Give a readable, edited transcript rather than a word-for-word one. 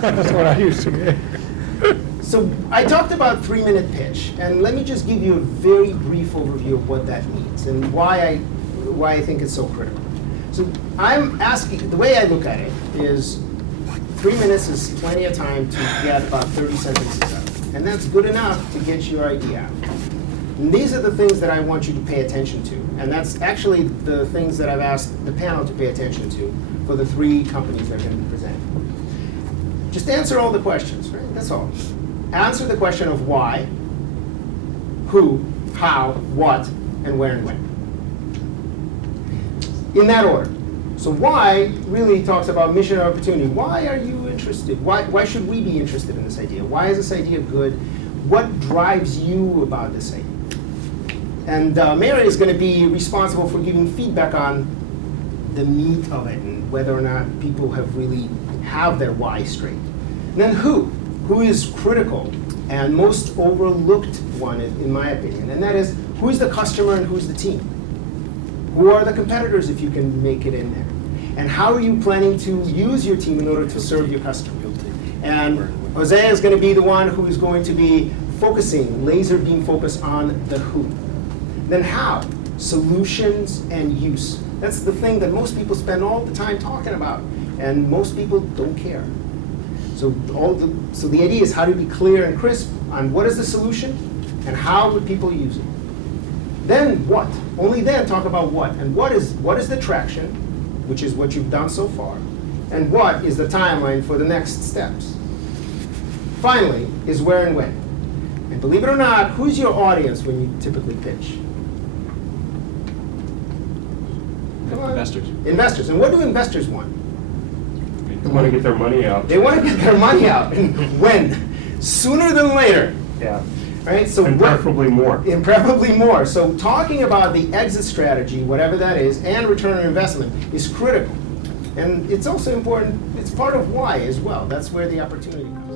That's what I used to get. So I talked about 3-minute pitch, and let me just give you a very brief overview of what that means and why I think it's so critical. So I'm asking, the way I look at it is 3 minutes is plenty of time to get about 30 sentences out. And that's good enough to get your idea out. And these are the things that I want you to pay attention to. And that's actually the things that I've asked the panel to pay attention to for the 3 companies that are going to be presented. Just answer all the questions, right? That's all. Answer the question of why, who, how, what, and where and when. In that order. So why really talks about mission and opportunity. Why are you interested? Why should we be interested in this idea? Why is this idea good? What drives you about this idea? And Mary is going to be responsible for giving feedback on the meat of it and whether or not people have their why straight. And then who is critical and most overlooked one in my opinion, and that is who is the customer and who's the team? Who are the competitors if you can make it in there? And how are you planning to use your team in order to serve your customer? And Jose is going to be the one who is going to be focusing, laser beam focus on the who. Then how? Solutions and use. That's the thing that most people spend all the time talking about, and most people don't care. So the idea is how to be clear and crisp on what is the solution and how would people use it. Then what? Only then talk about what. And what is the traction, which is what you've done so far, and what is the timeline for the next steps. Finally, is where and when. And believe it or not, who's your audience when you typically pitch? Come on. Investors. Investors. And what do investors want? They want to get their money out. They want to get their money out. And when? Sooner than later. Yeah. Right? So And preferably more. And preferably more. So talking about the exit strategy, whatever that is, and return on investment is critical. And it's also important, it's part of why as well. That's where the opportunity comes.